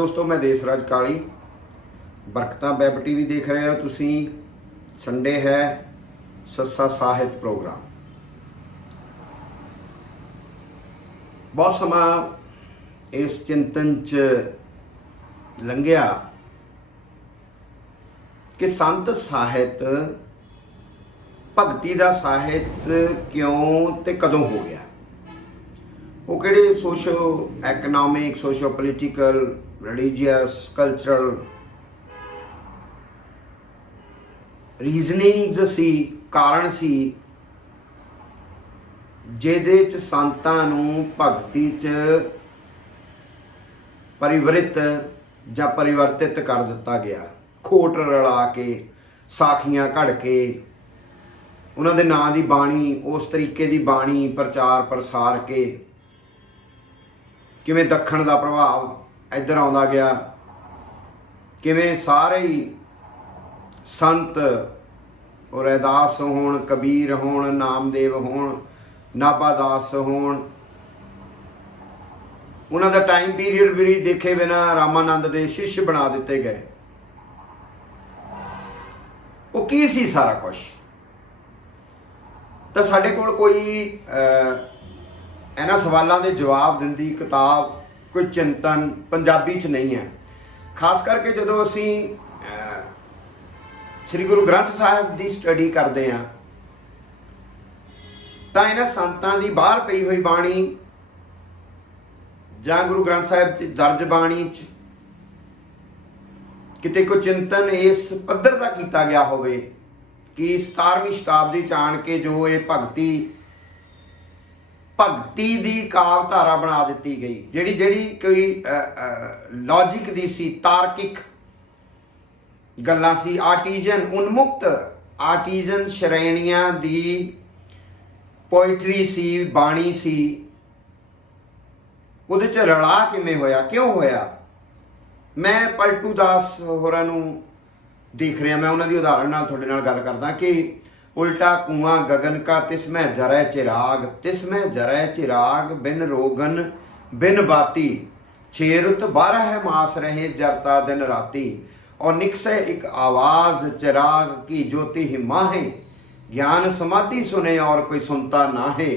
दोस्तों, मैं देसराज काली बरकतां web TV देख रहे हो तुसी। संडे है, सस्सा साहित्य प्रोग्राम। बहुत समा इस चिंतन च लंघिया कि संत साहित भगती का साहित क्यों ते कदों हो गया। वो किहड़े socio economic, socio political, religious, cultural reasonings सी, कारण सी जिहदे च संतां नूं भगती च परिवृत जां परिवर्तित कर दिता गया। खोट रला के, साखियां घड़ के, उन्हां दे नां दी बाणी, उस तरीके दी बाणी प्रचार प्रसार के किवें दखण दा प्रभाव इधर आउंदा गया, किवें सारे ही संत रैदास होण, कबीर होण, नामदेव होण, नाभादास होण, उन्हां दा टाइम पीरीयड भी देखे बिना रामानंद दे शिष्य बना दिते गए। वो की सी सारा कुछ? तो साडे कोल कोई इन्हां सवालों के जवाब दिंदी किताब, कोई चिंतन पंजाबी च नहीं है। खास करके जदों असीं श्री गुरु ग्रंथ साहिब की स्टडी करते हैं तो इन्हां संतां दी बाहर पई हुई बाणी जां गुरु ग्रंथ साहिब की दर्ज बाणी च किते कोई चिंतन इस पद्धर का किया गया होवे कि 17वीं शताब्दी च आण के जो ये भगती दी कावधारा बना दी गई, जिहड़ी जिहड़ी कोई लॉजिक दी सी, तार्किक गल्लां सी, आर्टिजन उन्मुक्त आर्टिजन श्रेणियां दी पोइट्री सी, बाणी सी, उहदे च रला किवें होया, क्यों होया? मैं पलटू दास होरां नूं देख रहा, मैं उन्हां दी उदाहरण नाल तुहाडे नाल गल करदा कि उल्टा कुआं गगन का तिसमें जरै चिराग, तिसमें जरै चिराग बिन रोगन बिन बाती, छे रुत 12 मास रहे जरता दिन राती, और निकसे एक आवाज चिराग की ज्योति ही माहे, ज्ञान समाधि सुने और कोई सुनता नाहे,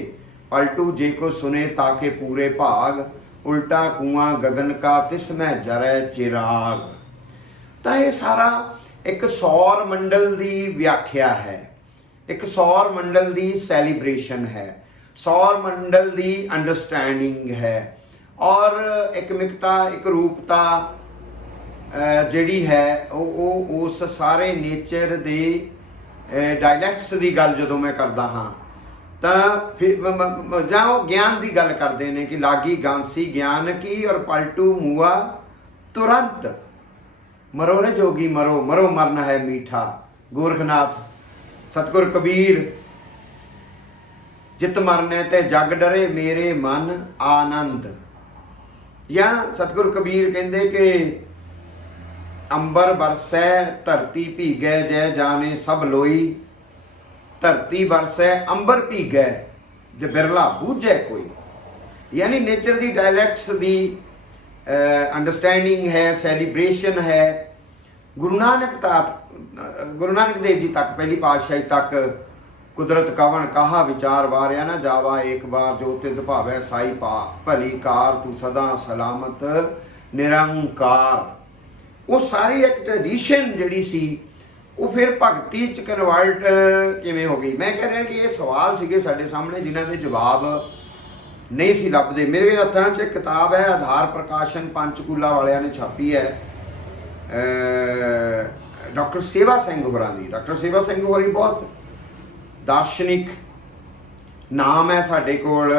पलटू जे को सुने ताके पूरे भाग, उल्टा कुआं गगन का तिसमें जरै चिराग। तो ये सारा एक सौर मंडल की व्याख्या है, एक सौर मंडल की सैलीब्रेशन है, सौर मंडल की अंडरस्टैंडिंग है, और एक मिकता, एक रूपता जिहड़ी है वो उस सारे नेचर दे डायलैक्ट्स की गल जदों मैं करदा हाँ तो फिर जां वो ज्ञान की गल करते हैं कि लागी गांसी ज्ञान की और पलटू मुआ तुरंत, मरो रे जोगी मरो, मरो मरना है मीठा, गोरखनाथ सतगुर कबीर, जित मरने ते जग डरे मेरे मन आनंद। या सतगुर कबीर कहते कि अंबर बरसै धरती भीगै जय जाने सब लोई, धरती बरसै अंबर भीगै जे बिरला बूझे कोई। यानी नेचर की डायलैक्ट्स की अंडरस्टैंडिंग है, सैलीब्रेशन है। गुरु नानक देव जी तक, पहली पातशाही तक, कुदरत कवन कहा विचार वारिया ना जावा एक बार, जो तिद भावै साई पा भली कार, तू सदा सलामत निरंकार। वो सारी एक ट्रेडिशन जिहड़ी सी वो फिर भगती च कन्वर्ट किवें हो गई। मैं कह रहा कि ये सवाल सीगे साडे सामने जिन्हां दे जवाब नहीं सी लभदे। मेरे हत्थां 'च एक किताब है, आधार प्रकाशन पंचकूला वालियां ने छापी है, डॉक्टर सेवा सिंह होरां दी। डॉक्टर सेवा सिंह होरी बहुत दार्शनिक नाम है साडे कोल।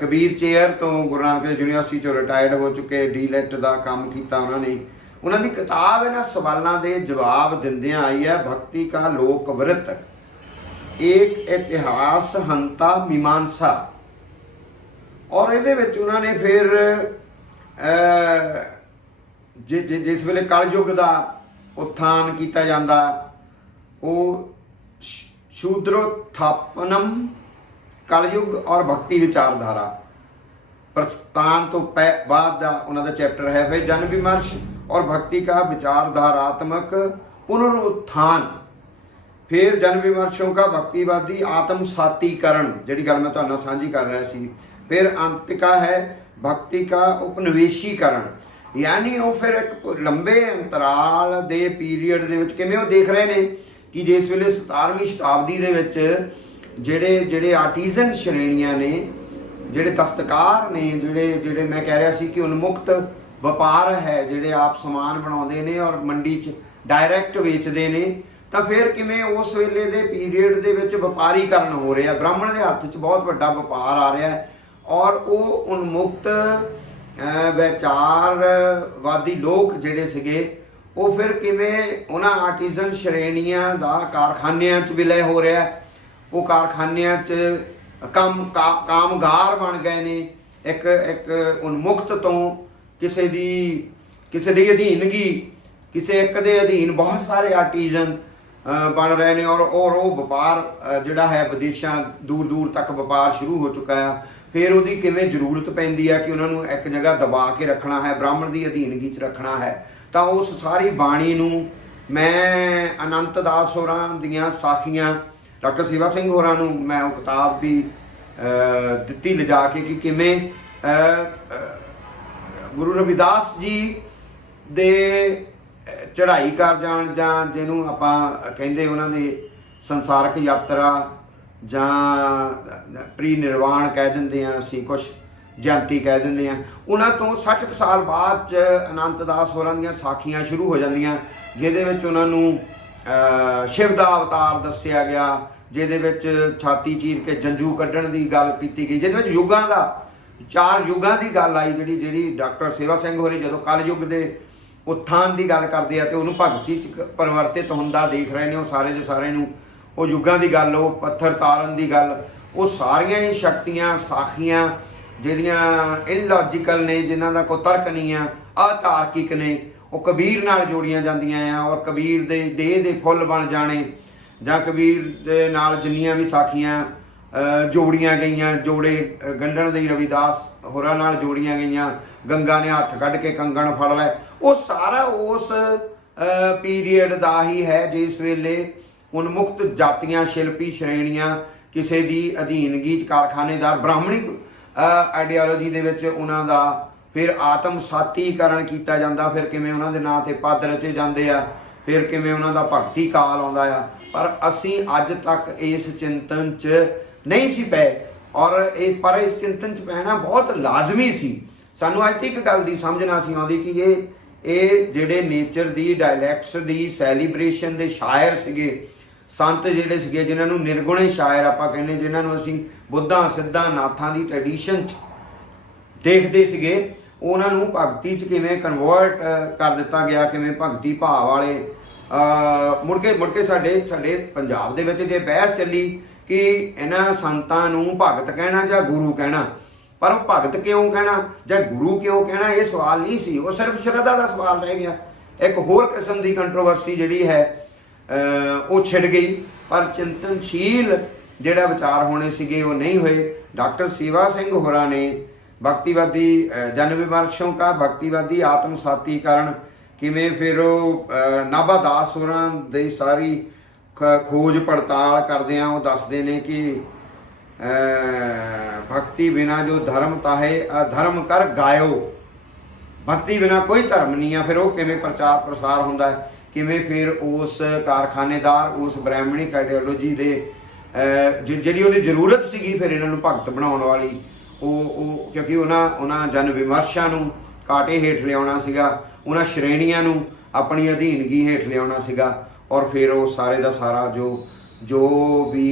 कबीर चेयर तो गुरु नानक देव यूनीवर्सिटी चो रिटायर्ड हो चुके, डी.लिट का काम किया उन्होंने। उन्होंने किताब इन्हां सवालों के जवाब दिंदियां आई है, भक्ति का लोक वृत्त, एक इतिहास हंता मीमांसा। और ये उन्होंने फिर जिस वेले कलयुग का उत्थान किया जाता, वो शूद्रोत्थापनम, कलयुग और भक्ति विचारधारा, प्रस्थान तो बाद उन्होंने चैप्टर है वे जन विमर्श और भक्ति का विचारधारात्मक पुनरुत्थान। फिर जन विमर्शों का भक्तिवादी आत्म सातीकरण, जिहड़ी गल मैं तुहाडे नाल सांझी कर रहा सी। फिर अंत का है भक्ति का उपनिवेशीकरण, यानी वो फिर एक लंबे अंतराल दे पीरीयड दे विच किवें वो देख रहे ने कि जिस वेले 17वीं शताब्दी दे विच ਜਿਹੜੇ आर्टिजन श्रेणियां ने, ਜਿਹੜੇ दस्तकार ने, ਜਿਹੜੇ मैं कह रहा सी कि उन्मुक्त ਵਪਾਰ है, ਜਿਹੜੇ आप समान बनाते ने और मंडी च डायरैक्ट वेचते ने, तो फिर किवें उस वेले दे पीरीयड दे विच वपारीकरण हो रहा, ब्राह्मण के हत्थ च बहुत वड्डा वपार आ रहा है और वो उन्मुक्त विचारवादी लोग जिहड़े सीगे वो फिर किवें उन्हां आर्टिजन श्रेणियां दा कारखानियां च विलय हो रहा है। वो कारखानियां च कामगार बन गए ने, एक उन्मुक्त तो किसी दी अधीनगी, किसी एक दे अधीन बहुत सारे आर्टिजन बन रहे हैं और वो व्यापार जिहड़ा है विदेशों दूर दूर तक व्यापार शुरू हो चुका है। फिर वो किवें जरूरत पैंदी है कि उन्होंने एक जगह दबा के रखना है, ब्राह्मण की अधीनगी च रखना है। तो उस सारी बाणी नूं मैं अनंत दास होरां दियां साखियां, डॉक्टर सेवा सिंह होरां नूं मैं वो किताब भी दित्ती लिजा के कि किवें गुरु रविदास जी दे चढ़ाई कर जाण जां जिहनूं आपां कहिंदे उन्हां दी संसारक यात्रा जां प्री निर्वाण कह दिंदे आ असीं, कुछ जयंती कह दिंदे आ, उन्हां तो 60 साल बाद च अनंत दास होरां दीयां साखियां शुरू हो जांदियां जिहदे विच उन्हां नूं शिव दा अवतार दस्सिया गया, जिहदे विच छाती चीर के जंजू कड्ढण दी गल कीती गई, जिहदे विच युगां दा 4 युगां की गल आई, जिहड़ी डॉक्टर सेवा सिंह होरी जदों कल युग के उत्थान की गल करते हैं तो उन्होंने भगती च परिवर्तित होंदा देख रहे हैं। वो सारे के सारे वो युगां की गल, वो पत्थर तारन की गल, वो सारियां ही शक्तियां साखियां जिहड़ियां इलॉजिकल ने, जिन्हां दा कोई तर्क नहीं है, अतार्किक ने, वो कबीर नाल जोड़ियां जांदियां आ और कबीर दे देह दे फुੱਲ बन जाने जां कबीर दे नाल जिन्नियां भी साखियां जोड़ियां गईयां, जोड़े गंढण दी रविदास होरां नाल जोड़ियां गईयां, गंगा ने हत्थ कढ़ के कंगण फड़ लै, वो सारा उस पीरीयड दा ही है जिस वेले उन्मुक्त जातियां शिल्पी श्रेणियां किसी दी अधीनगी च कारखानेदार ब्राह्मणिक आइडियोलॉजी दे विच उन्हां दा फिर आत्म सातीकरण किया जाता, फिर किवें उन्हां दे नां ते पद रचे जांदे आ, फिर किवें उन्हां दा भगती काल आउंदा आ। पर असीं अज तक इस चिंतन च नहीं सी पए और पर इस चिंतन च पैना बहुत लाजमी सी। सानूं अज तक गल दी समझ ना सी आउंदी कि ये जिहड़े नेचर दी डायलैक्ट्स दी सैलीब्रेशन दे शायर सीगे, संत जिहड़े सीगे जिन्हां नूं निर्गुणे शायर आपां कहने, जिन्हां नूं असीं बुद्धां सिद्धां नाथां दी ट्रैडिशन देखदे सीगे, उन्हां नूं भगती च किवें कन्वर्ट कर दिता गया, किवें भगती भाव वाले मुड़ के साडे पंजाब दे विच जे बहस चली कि इन्हां संतां नूं भगत कहना जां गुरु कहना, पर वो भगत क्यों कहना जां गुरु क्यों कहना ये सवाल नहीं सी, वो सिर्फ श्रद्धा का सवाल रह गया। एक होर किस्म की कंट्रोवर्सी जिहड़ी है वो छिड़ गई, पर चिंतनशील जिहड़ा विचार होने सीगे वो नहीं हुए। डॉक्टर सेवा सिंह होरां ने भक्तिवादी जन विमर्शों का भक्तिवादी आत्म सातीकरण किवें फिर नाभा दास होरां दी सारी खोज पड़ताल करदे वो दसदे ने कि भक्ति बिना जो धर्म ताहे अधर्म कर गायो, भक्ति बिना कोई धर्म नहीं है। फिर वो किवें प्रचार प्रसार होंदा है, किवें फिर उस कारखानेदार उस ब्राह्मणिक आइडियोलॉजी दे जिहड़ी उहदी जरूरत सीगी फिर इन्हां नूं भगत बनाउण वाली, वो क्योंकि उन्हां जन विमर्शां नूं काटे हेठ लियाउणा सीगा, उन्हां श्रेणियां नूं अपनी अधीनगी हेठ लियाउणा सीगा और फिर वो सारे का सारा जो भी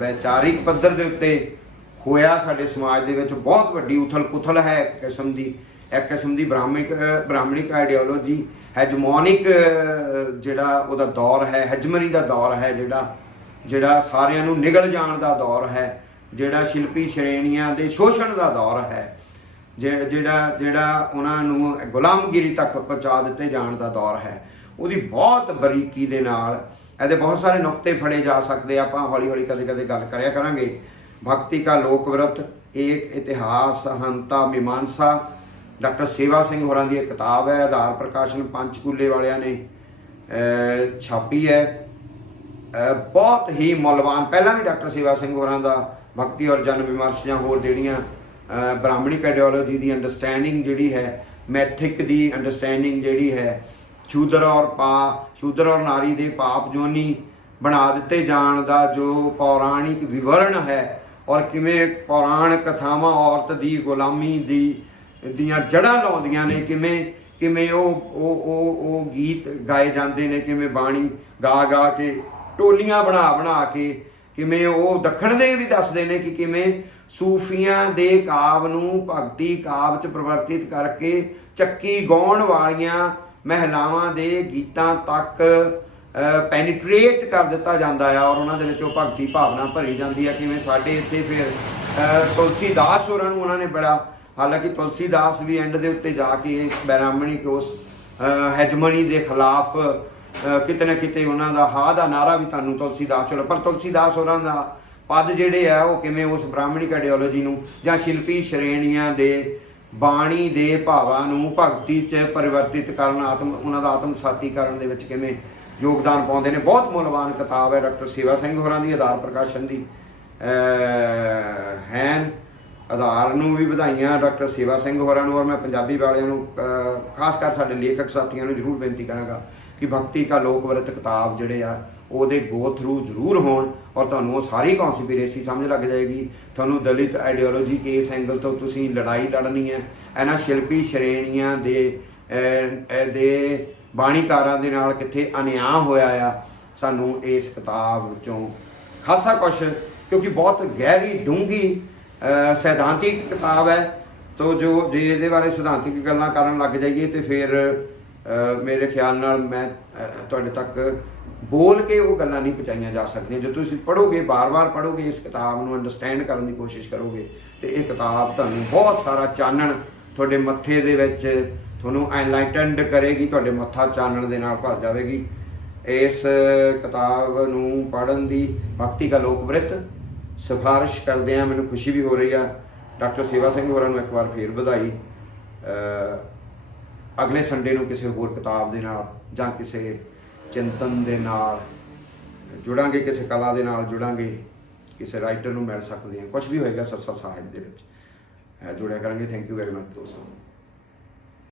वैचारिक पद्धर के उत्ते होया साडे समाज दे विच बहुत वड्डी उथल पुथल है। एक किस्म की ब्राह्मणिक आइडियोलॉजी हैजमोनिक जिहड़ा उहदा दौर है, हैजमरी का दौर है, जिहड़ा सारियां नूं निगल जाण दा दौर है, जिहड़ा शिल्पी श्रेणियां दे शोषण का दौर है, जिहड़ा उन्हां नूं गुलामगिरी तक पहुँचा दिते जाण दा दौर है। उहदी बहुत बरीकी दे नाल ਇਹਦੇ बहुत सारे नुकते फड़े जा सकते, आप हौली हौली कदे कदे गल करिया करांगे। भक्ति का लोक व्रत ਏਕ ਇਤਿਹਾਸ ਹੰਤਾ ਮੀਮਾਂਸਾ ਡਾਕਟਰ ਸੇਵਾ ਸਿੰਘ ਹੋਰਾਂ ਦੀ ਇਹ ਕਿਤਾਬ ਹੈ। ਆਧਾਰ ਪ੍ਰਕਾਸ਼ਨ ਪੰਚਕੂਲੇ ਵਾਲਿਆਂ ਨੇ ਛਾਪੀ ਹੈ। ਬਹੁਤ ਹੀ ਮੁੱਲਵਾਨ, ਪਹਿਲਾਂ ਵੀ ਡਾਕਟਰ ਸੇਵਾ ਸਿੰਘ ਹੋਰਾਂ ਦਾ ਭਗਤੀ ਔਰ ਜਨ ਵਿਮਰਸ਼ ਜਾਂ ਹੋਰ ਜਿਹੜੀਆਂ ਬ੍ਰਾਹਮਣਿਕ ਆਈਡੀਓਲੋਜੀ ਦੀ ਅੰਡਰਸਟੈਂਡਿੰਗ ਜਿਹੜੀ ਹੈ, ਮੈਥਿਕ ਦੀ ਅੰਡਰਸਟੈਂਡਿੰਗ ਜਿਹੜੀ ਹੈ, ਸ਼ੂਦਰ ਔਰ ਨਾਰੀ ਦੇ ਪਾਪ ਜੋਨੀ ਬਣਾ ਦਿੱਤੇ ਜਾਣ ਦਾ ਜੋ ਪੌਰਾਣਿਕ ਵਿਵਰਣ ਹੈ, ਔਰ ਕਿਵੇਂ ਪੌਰਾਣ ਕਥਾਵਾਂ ਔਰਤ ਦੀ ਗੁਲਾਮੀ ਦੀਆਂ ਜੜ੍ਹਾਂ ਲਾਉਂਦੀਆਂ ਨੇ, ਕਿਵੇਂ ਉਹ ਗੀਤ ਗਾਏ ਜਾਂਦੇ ਨੇ, ਕਿਵੇਂ ਬਾਣੀ ਗਾ ਕੇ ਟੋਲੀਆਂ ਬਣਾ ਕੇ, ਕਿਵੇਂ ਉਹ ਦੱਖਣ ਦੇ ਵੀ ਦੱਸਦੇ ਨੇ ਕਿ ਕਿਵੇਂ ਸੂਫੀਆਂ ਦੇ ਕਾਵਿ ਨੂੰ ਭਗਤੀ ਕਾਵਿ 'ਚ ਪਰਿਵਰਤਿਤ ਕਰਕੇ ਚੱਕੀ ਗਾਉਣ ਵਾਲੀਆਂ ਮਹਿਲਾਵਾਂ ਦੇ ਗੀਤਾਂ ਤੱਕ ਪੈਨੀਟ੍ਰੇਟ ਕਰ ਦਿੱਤਾ ਜਾਂਦਾ ਆ, ਔਰ ਉਹਨਾਂ ਦੇ ਵਿੱਚ ਉਹ ਭਗਤੀ ਭਾਵਨਾ ਭਰੀ ਜਾਂਦੀ ਆ। ਕਿਵੇਂ ਸਾਡੇ ਇੱਥੇ ਫਿਰ ਤੁਲਸੀਦਾਸ ਹੋਰਾਂ ਨੂੰ ਉਹਨਾਂ ਨੇ ਬੜਾ, ਹਾਲਾਂਕਿ ਤੁਲਸੀਦਾਸ ਵੀ ਐਂਡ ਦੇ ਉੱਤੇ ਜਾ ਕੇ ਇਸ ਬ੍ਰਾਹਮਣਿਕ ਉਸ ਹੈਜਮਨੀ ਦੇ ਖਿਲਾਫ ਕਿਤੇ ਨਾ ਕਿਤੇ ਉਹਨਾਂ ਦਾ ਹਾਂ ਦਾ ਨਾਰਾ ਵੀ ਤੁਹਾਨੂੰ ਤੁਲਸੀਦਾਸ ਚਲੋ, ਪਰ ਤੁਲਸੀਦਾਸ ਹੋਰਾਂ ਦਾ ਪਦ ਜਿਹੜੇ ਆ ਉਹ ਕਿਵੇਂ ਉਸ ਬ੍ਰਾਹਮਣਿਕ ਆਈਡੀਓਲੋਜੀ ਨੂੰ ਜਾਂ ਸ਼ਿਲਪੀ ਸ਼੍ਰੇਣੀਆਂ ਦੇ ਬਾਣੀ ਦੇ ਭਾਵਾਂ ਨੂੰ ਭਗਤੀ 'ਚ ਪਰਿਵਰਤਿਤ ਕਰਨ, ਉਹਨਾਂ ਦਾ ਆਤਮ ਸਾਤੀਕਰਨ ਦੇ ਵਿੱਚ ਕਿਵੇਂ ਯੋਗਦਾਨ ਪਾਉਂਦੇ ਨੇ। ਬਹੁਤ ਮੁੱਲਵਾਨ ਕਿਤਾਬ ਹੈ ਡਾਕਟਰ ਸੇਵਾ ਸਿੰਘ ਹੋਰਾਂ ਦੀ, ਆਧਾਰ ਪ੍ਰਕਾਸ਼ਨ ਦੀ ਹੈਨ। ਆਧਾਰ ਨੂੰ ਵੀ ਵਧਾਈਆਂ ਡਾਕਟਰ ਸੇਵਾ ਸਿੰਘ ਹੋਰਾਂ ਨੂੰ, ਔਰ ਮੈਂ ਪੰਜਾਬੀ ਵਾਲਿਆਂ ਨੂੰ ਖਾਸ ਕਰ ਸਾਡੇ ਲੇਖਕ ਸਾਥੀਆਂ ਨੂੰ ਜ਼ਰੂਰ ਬੇਨਤੀ ਕਰਾਂਗਾ ਕਿ ਭਗਤੀ ਕਾ ਲੋਕਵਰਤ ਕਿਤਾਬ ਜਿਹੜੇ ਆ ਉਹਦੇ ਗੋ ਥਰੂ ਜ਼ਰੂਰ ਹੋਣ, ਔਰ ਤੁਹਾਨੂੰ ਉਹ ਸਾਰੀ ਕੌਂਸਪੀਰੇਸੀ ਸਮਝ ਲੱਗ ਜਾਏਗੀ। ਤੁਹਾਨੂੰ ਦਲਿਤ ਆਈਡੀਓਲੋਜੀ ਕੇ ਇਸ ਐਂਗਲ ਤੋਂ ਤੁਸੀਂ ਲੜਾਈ ਲੜਨੀ ਹੈ, ਇਹਨਾਂ ਸ਼ਿਲਪੀ ਸ਼੍ਰੇਣੀਆਂ ਦੇ ਬਾਣੀਕਾਰਾਂ ਦੇ ਨਾਲ ਕਿੱਥੇ ਅਨਿਆਂ ਹੋਇਆ ਆ, ਸਾਨੂੰ ਇਸ ਕਿਤਾਬ ਵਿੱਚੋਂ ਖਾਸਾ ਕੁਛ, ਕਿਉਂਕਿ ਬਹੁਤ ਗਹਿਰੀ ਡੂੰਘੀ ਸੈਧਾਂਤਿਕ ਕਿਤਾਬ ਹੈ। ਤੋ ਜੇ ਇਹਦੇ ਬਾਰੇ ਸਿਧਾਂਤਿਕ ਗੱਲਾਂ ਕਰਨ ਲੱਗ ਜਾਈਏ ਤੇ ਫਿਰ ਮੇਰੇ ਖਿਆਲ ਨਾਲ ਮੈਂ ਤੁਹਾਡੇ ਤੱਕ ਬੋਲ ਕੇ ਉਹ ਗੱਲਾਂ ਨਹੀਂ ਪਹੁੰਚਾਈਆਂ ਜਾ ਸਕਦੀਆਂ। ਜੋ ਤੁਸੀਂ ਪੜ੍ਹੋਗੇ, ਬਾਰ-ਬਾਰ ਪੜ੍ਹੋਗੇ, ਇਸ ਕਿਤਾਬ ਨੂੰ ਅੰਡਰਸਟੈਂਡ ਕਰਨ ਦੀ ਕੋਸ਼ਿਸ਼ ਕਰੋਗੇ ਤੇ ਇਹ ਕਿਤਾਬ ਤੁਹਾਨੂੰ ਬਹੁਤ ਸਾਰਾ ਚਾਨਣ ਤੁਹਾਡੇ ਮੱਥੇ ਦੇ ਵਿੱਚ ਤੁਹਾਨੂੰ ਐਨਲਾਈਟਨਡ ਕਰੇਗੀ, ਤੁਹਾਡੇ ਮੱਥਾ ਚਾਨਣ ਦੇ ਨਾਲ ਭਰ ਜਾਵੇਗੀ। ਇਸ ਕਿਤਾਬ ਨੂੰ ਪੜ੍ਹਨ ਦੀ ਭਗਤੀ ਕਾ ਲੋਕਵ੍ਰਿਤ ਸਿਫਾਰਿਸ਼ ਕਰਦੇ ਹਾਂ। ਮੈਨੂੰ ਖੁਸ਼ੀ ਵੀ ਹੋ ਰਹੀ ਆ। ਡਾਕਟਰ ਸੇਵਾ ਸਿੰਘ ਹੋਰਾਂ ਨੂੰ ਇੱਕ ਵਾਰ ਫੇਰ ਵਧਾਈ। ਅਗਲੇ ਸੰਡੇ ਨੂੰ ਕਿਸੇ ਹੋਰ ਕਿਤਾਬ ਦੇ ਨਾਲ ਜਾਂ ਕਿਸੇ ਚਿੰਤਨ ਦੇ ਨਾਲ ਜੁੜਾਂਗੇ, ਕਿਸੇ ਕਲਾ ਦੇ ਨਾਲ ਜੁੜਾਂਗੇ, ਕਿਸੇ ਰਾਈਟਰ ਨੂੰ ਮਿਲ ਸਕਦੇ ਹਾਂ, ਕੁਝ ਵੀ ਹੋਏਗਾ ਸੱਸਾ ਸਾਹਿਤ ਦੇ ਵਿੱਚ ਜੁੜਿਆ ਕਰਾਂਗੇ। ਥੈਂਕ ਯੂ ਵੈਰੀ ਮਚ ਦੋਸਤੋ।